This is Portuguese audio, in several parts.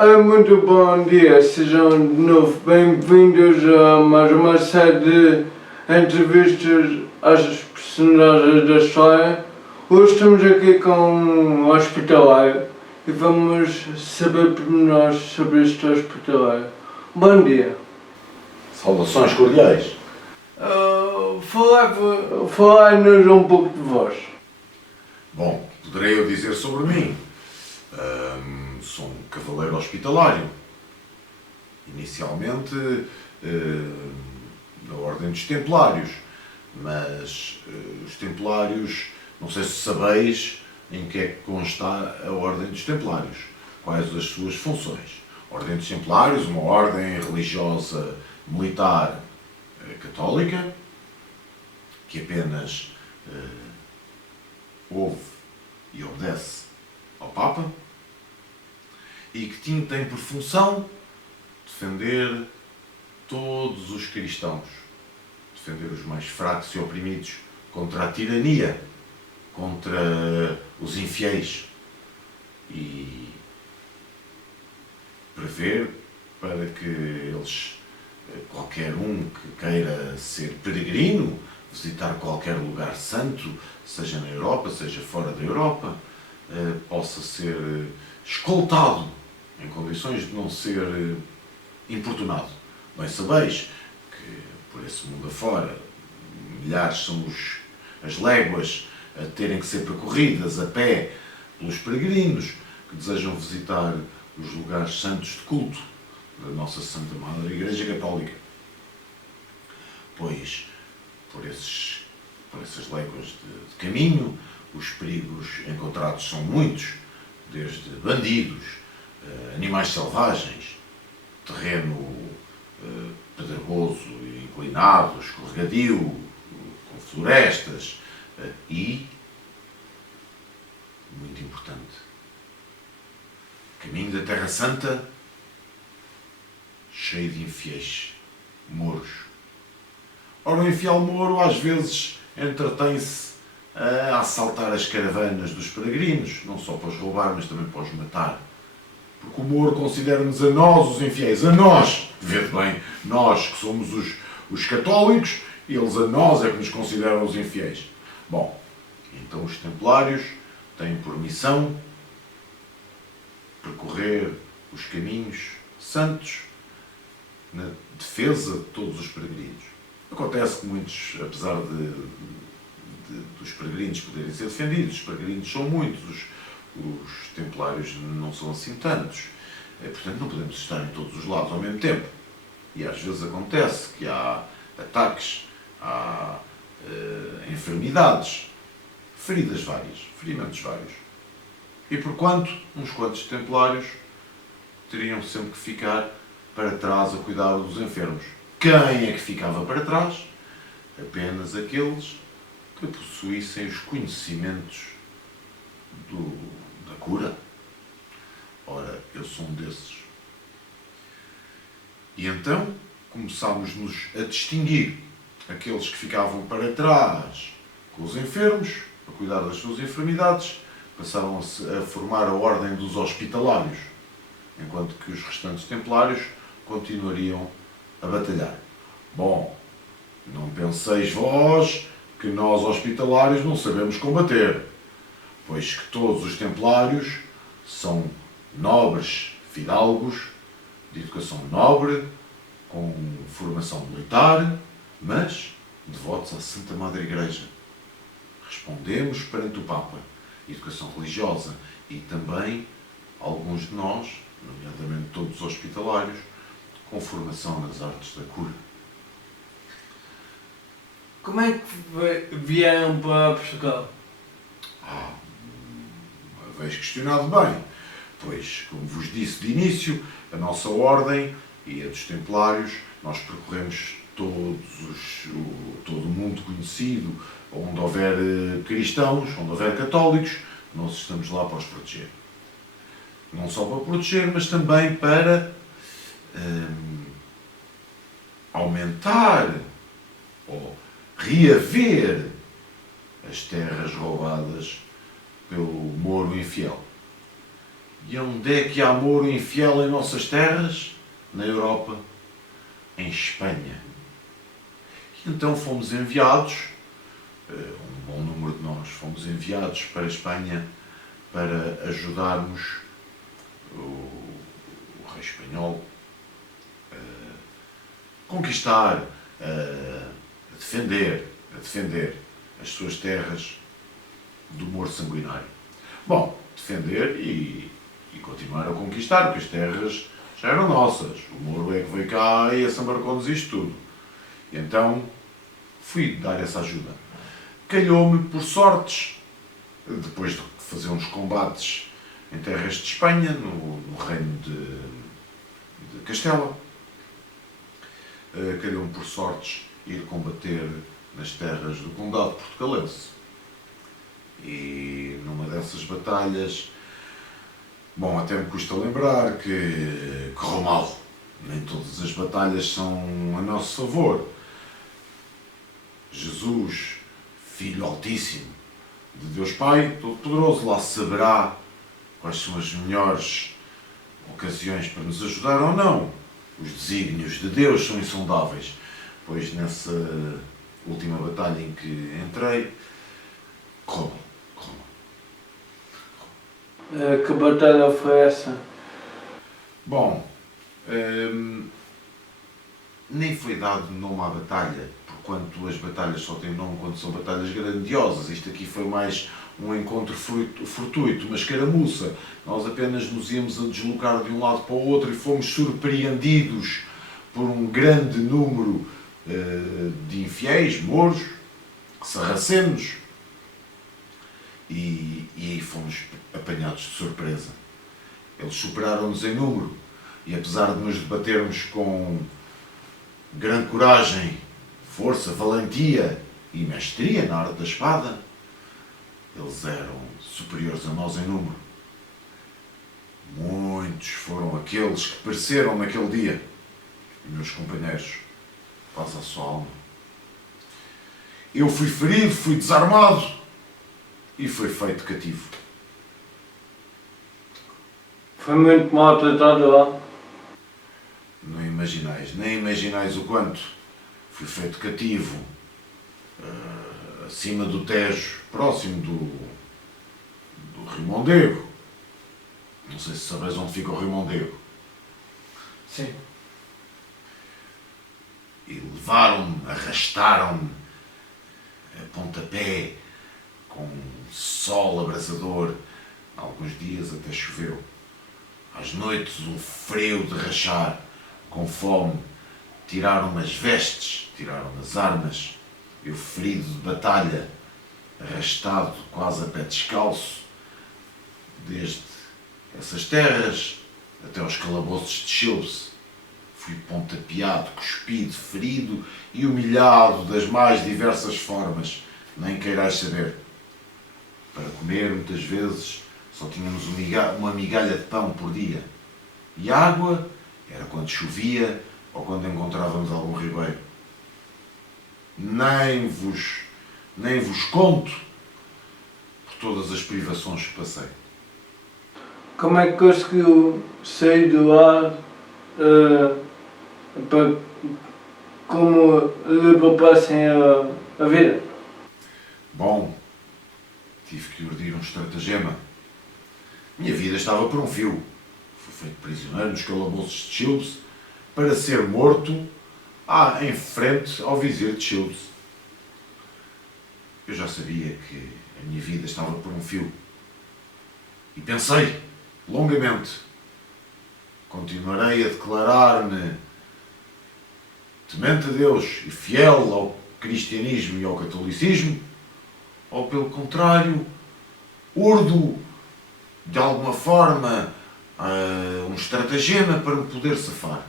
Muito bom dia, sejam de novo bem-vindos a mais uma série de entrevistas às personagens da história. Hoje estamos aqui com um hospitalário e vamos saber pormenores sobre este hospitalário. Bom dia. Saudações cordiais. Falai-nos um pouco de vós. Bom, poderei eu dizer sobre mim. Sou um cavaleiro hospitalário. Inicialmente da Ordem dos Templários, mas os Templários, não sei se sabeis em que é que consta a Ordem dos Templários, quais as suas funções. A Ordem dos Templários, uma ordem religiosa militar católica, que apenas ouve e obedece ao Papa, e que tem por função defender todos os cristãos, defender os mais fracos e oprimidos contra a tirania, contra os infiéis, e prever para que eles, qualquer um que queira ser peregrino, visitar qualquer lugar santo, seja na Europa, seja fora da Europa, possa ser escoltado em condições de não ser importunado. Bem sabeis que por esse mundo afora, milhares são as léguas a terem que ser percorridas a pé pelos peregrinos que desejam visitar os lugares santos de culto da nossa Santa Madre Igreja Católica. Pois, por essas léguas de caminho, os perigos encontrados são muitos, desde bandidos, animais selvagens, terreno pedregoso e inclinado, escorregadio, com florestas e, muito importante, caminho da Terra Santa cheio de infiéis, mouros. Ora, o infiel mouro às vezes entretém-se a assaltar as caravanas dos peregrinos, não só para os roubar, mas também para os matar. Porque o mouro considera-nos a nós os infiéis, a nós, vede bem, nós que somos os católicos, eles a nós é que nos consideram os infiéis. Bom, então os templários têm por missão percorrer os caminhos santos na defesa de todos os peregrinos. Acontece que muitos, apesar dos peregrinos poderem ser defendidos, os peregrinos são muitos, os templários não são assim tantos. Portanto, não podemos estar em todos os lados ao mesmo tempo. E às vezes acontece que há ataques, há enfermidades, feridas várias, ferimentos vários. E porquanto uns quantos templários teriam sempre que ficar para trás a cuidar dos enfermos. Quem é que ficava para trás? Apenas aqueles que possuíssem os conhecimentos da cura. Ora, eu sou um desses. E então começámos-nos a distinguir aqueles que ficavam para trás com os enfermos, a cuidar das suas enfermidades, passaram-se a formar a ordem dos hospitalários, enquanto que os restantes templários continuariam a batalhar. Bom, não penseis vós que nós hospitalários não sabemos combater, pois que todos os templários são nobres fidalgos, de educação nobre, com formação militar, mas devotos à Santa Madre Igreja. Respondemos perante o Papa, educação religiosa, e também alguns de nós, nomeadamente todos os hospitalários, com formação nas artes da cura. Como é que vieram para Portugal? Vejo questionado bem, pois, como vos disse de início, a nossa ordem e a dos templários, nós percorremos todo o mundo conhecido, onde houver cristãos, onde houver católicos, nós estamos lá para os proteger. Não só para proteger, mas também para aumentar ou reaver as terras roubadas pelo mouro infiel. E onde é que há Mouro infiel em nossas terras? Na Europa, em Espanha. E então fomos enviados, um bom número de nós, fomos enviados para a Espanha para ajudarmos o rei espanhol a conquistar, a defender as suas terras do Mouro sanguinário. Bom, defender e continuar a conquistar, porque as terras já eram nossas. O Mouro é que veio cá e assambarcou-nos isto tudo. E então fui dar essa ajuda. Calhou-me por sortes, depois de fazer uns combates em terras de Espanha, no reino de Castela, calhou-me por sortes ir combater nas terras do Condado Portucalense. E numa dessas batalhas, bom, até me custa lembrar que correu mal. Nem todas as batalhas são a nosso favor. Jesus, Filho Altíssimo de Deus Pai Todo-Poderoso, lá saberá quais são as melhores ocasiões para nos ajudar ou não. Os desígnios de Deus são insondáveis, pois nessa última batalha em que entrei, correu mal. Que batalha foi essa? Bom, nem foi dado nome à batalha, porquanto as batalhas só têm nome quando são batalhas grandiosas. Isto aqui foi mais um encontro fortuito, uma escaramuça. Nós apenas nos íamos a deslocar de um lado para o outro e fomos surpreendidos por um grande número de infiéis, mouros, sarracenos, e fomos apanhados de surpresa. Eles superaram-nos em número e, apesar de nos debatermos com grande coragem, força, valentia e mestria na arte da espada, eles eram superiores a nós em número. Muitos foram aqueles que pereceram naquele dia. E, meus companheiros, paz à sua alma. Eu fui ferido, fui desarmado e fui feito cativo. Foi muito maltratado lá. Nem imaginais o quanto. Fui feito cativo, acima do Tejo, próximo do Rio Mondego. Não sei se sabes onde fica o Rio Mondego. Sim. E levaram-me, arrastaram-me a pontapé, com sol abrasador. Alguns dias até choveu. Às noites um frio de rachar, com fome. Tiraram-me as vestes, tiraram-me as armas. Eu ferido de batalha, arrastado quase a pé descalço, desde essas terras até aos calabouços de Chilpes. Fui pontapeado, cuspido, ferido e humilhado das mais diversas formas, nem queirais saber. Para comer, muitas vezes, só tínhamos uma migalha de pão por dia. E água era quando chovia ou quando encontrávamos algum ribeiro. Nem vos conto por todas as privações que passei. Como é que conseguiu sair de lá para como lhe poupassem a vida? Bom, tive que urdir um estratagema. Minha vida estava por um fio. Fui feito prisioneiro nos calabouços de Chilpes para ser morto em frente ao vizir de Chilpes. Eu já sabia que a minha vida estava por um fio. E pensei, longamente, continuarei a declarar-me temente a Deus e fiel ao cristianismo e ao catolicismo, ou pelo contrário, urdo de alguma forma um estratagema para me poder safar.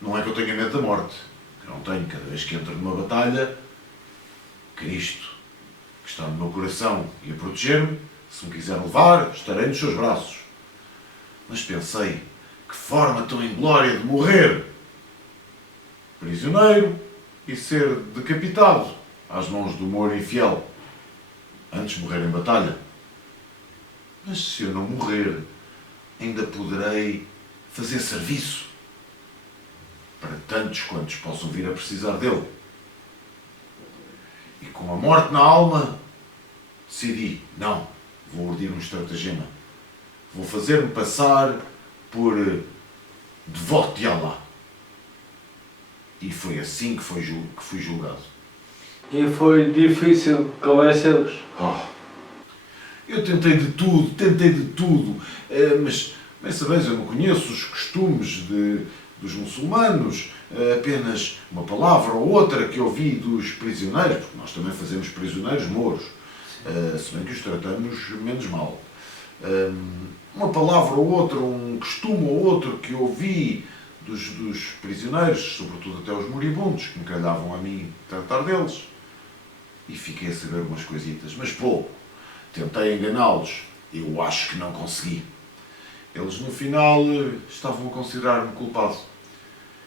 Não é que eu tenha medo da morte, eu não tenho. Cada vez que entro numa batalha, Cristo, que está no meu coração e a proteger-me, se me quiser levar, estarei nos seus braços. Mas pensei, que forma tão inglória de morrer! Prisioneiro e ser decapitado às mãos do Mouro infiel, antes de morrer em batalha. Mas se eu não morrer, ainda poderei fazer serviço para tantos quantos possam vir a precisar dele. E com a morte na alma, decidi, não, vou urdir um estratagema. Vou fazer-me passar por devoto de Allah. E foi assim que fui julgado. E foi difícil convencê-los. Eu tentei de tudo, mas sabeis, eu não conheço os costumes dos muçulmanos, apenas uma palavra ou outra que ouvi dos prisioneiros, porque nós também fazemos prisioneiros mouros, se bem que os tratamos menos mal. Uma palavra ou outra, um costume ou outro que ouvi dos prisioneiros, sobretudo até os moribundos, que me calhavam a mim tratar deles, e fiquei a saber umas coisitas, mas pouco. Tentei enganá-los, eu acho que não consegui. Eles no final estavam a considerar-me culpado.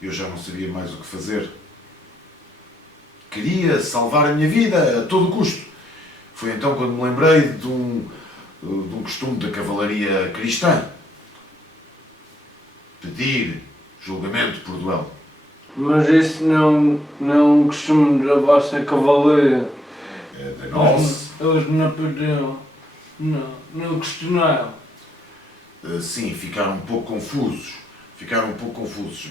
Eu já não sabia mais o que fazer. Queria salvar a minha vida a todo custo. Foi então quando me lembrei de um costume da cavalaria cristã. Pedir julgamento por duelo. Mas isso não é um costume da vossa cavalaria. É da nossa. Eles não pediam, não questionaram. Sim, ficaram um pouco confusos.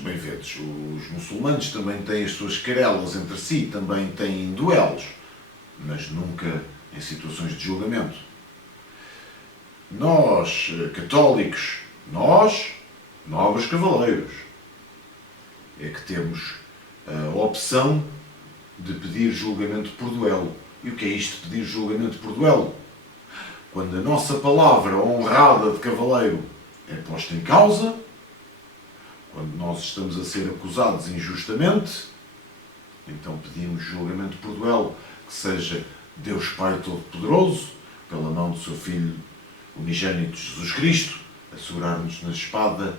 Bem vês, os muçulmanos também têm as suas querelas entre si, também têm duelos, mas nunca em situações de julgamento. Nós, católicos, nós, nobres cavaleiros, é que temos a opção de pedir julgamento por duelo. E o que é isto de pedir julgamento por duelo? Quando a nossa palavra honrada de cavaleiro é posta em causa, quando nós estamos a ser acusados injustamente, então pedimos julgamento por duelo, que seja Deus Pai Todo-Poderoso, pela mão do seu Filho unigênito Jesus Cristo, assegurar-nos na espada,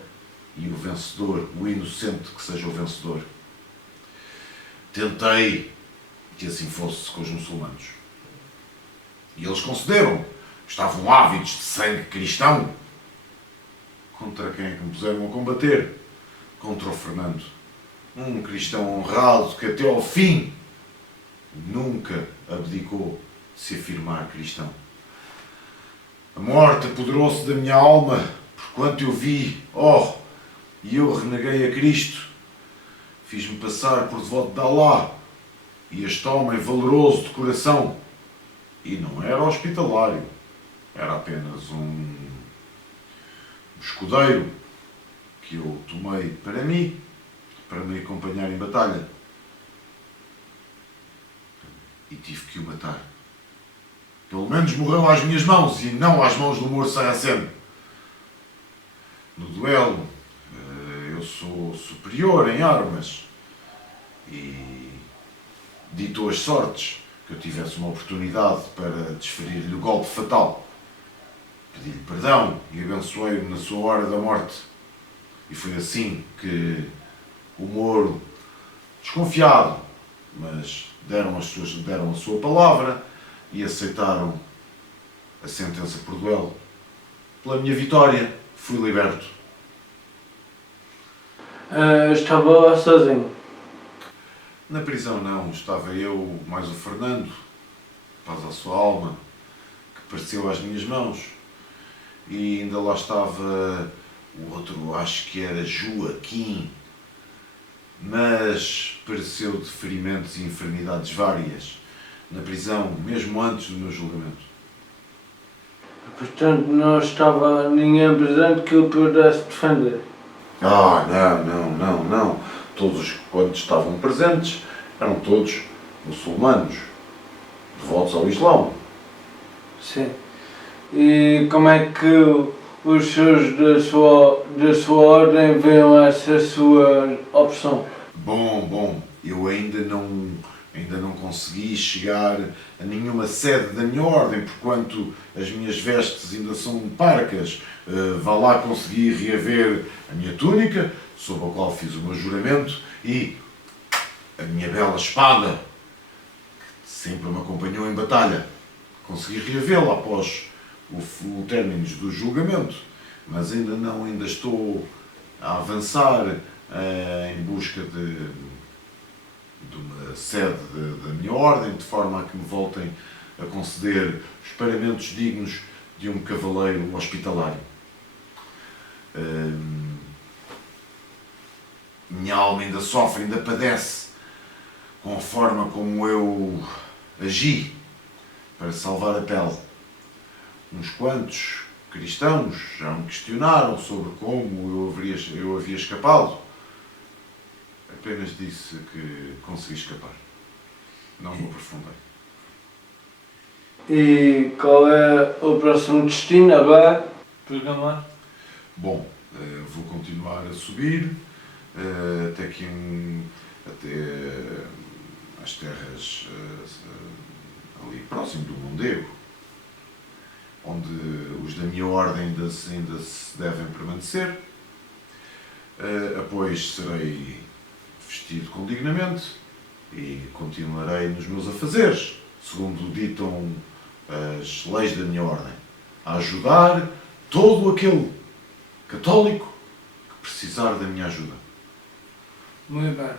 e o vencedor, o inocente, que seja o vencedor. Tentei que assim fosse com os muçulmanos. E eles concederam. Estavam ávidos de sangue cristão. Contra quem é que me puseram a combater? Contra o Fernando. Um cristão honrado que até ao fim nunca abdicou de se afirmar cristão. A morte apoderou-se da minha alma, porquanto eu vi, e eu reneguei a Cristo. Fiz-me passar por devoto de Allah, e este homem valoroso de coração, e não era hospitalário, era apenas um escudeiro que eu tomei para mim, para me acompanhar em batalha. E tive que o matar. Pelo menos morreu às minhas mãos e não às mãos do Mouro Sarraceno. No duelo, eu sou superior em armas e ditou as sortes que eu tivesse uma oportunidade para desferir-lhe o golpe fatal. Pedi-lhe perdão e abençoei-o na sua hora da morte. E foi assim que o Mouro, desconfiado, mas deram a sua palavra e aceitaram a sentença por duelo. Pela minha vitória, fui liberto. Estava lá sozinho. Na prisão não, estava eu mais o Fernando, paz à sua alma, que pareceu às minhas mãos. E ainda lá estava o outro, acho que era Joaquim, mas pareceu de ferimentos e enfermidades várias na prisão, mesmo antes do meu julgamento. Portanto, não estava ninguém presente que o pudesse defender. Não. Todos quantos estavam presentes eram todos muçulmanos, devotos ao Islão. Sim. E como é que os senhores da sua ordem veem essa sua opção? Bom, eu ainda não consegui chegar a nenhuma sede da minha ordem, porquanto as minhas vestes ainda são parcas. Vá lá conseguir reaver a minha túnica, sob a qual fiz o meu juramento, e a minha bela espada, que sempre me acompanhou em batalha. Consegui reavê-la após o término do julgamento, mas ainda estou a avançar em busca de uma sede da minha ordem, de forma a que me voltem a conceder os paramentos dignos de um cavaleiro hospitalário. Minha alma ainda sofre, ainda padece com a forma como eu agi para salvar a pele. Uns quantos cristãos já me questionaram sobre como eu havia escapado. Apenas disse que consegui escapar. Não me aprofundei. E qual é o próximo destino agora? Programar? Bom, vou continuar a subir até às terras ali próximo do Mondego, onde os da minha ordem ainda se devem permanecer. Após serei vestido com dignamente e continuarei nos meus afazeres, segundo ditam as leis da minha ordem, a ajudar todo aquele católico que precisar da minha ajuda. Muito bem.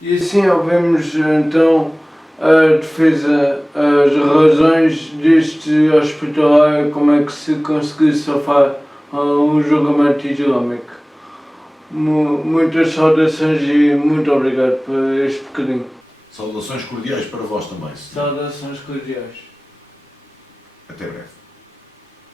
E assim ouvimos então a defesa, as razões deste hospitalário, como é que se conseguiu safar um julgamento islâmico. Muitas saudações e muito obrigado por este bocadinho. Saudações cordiais para vós também, senhor. Saudações cordiais. Até breve.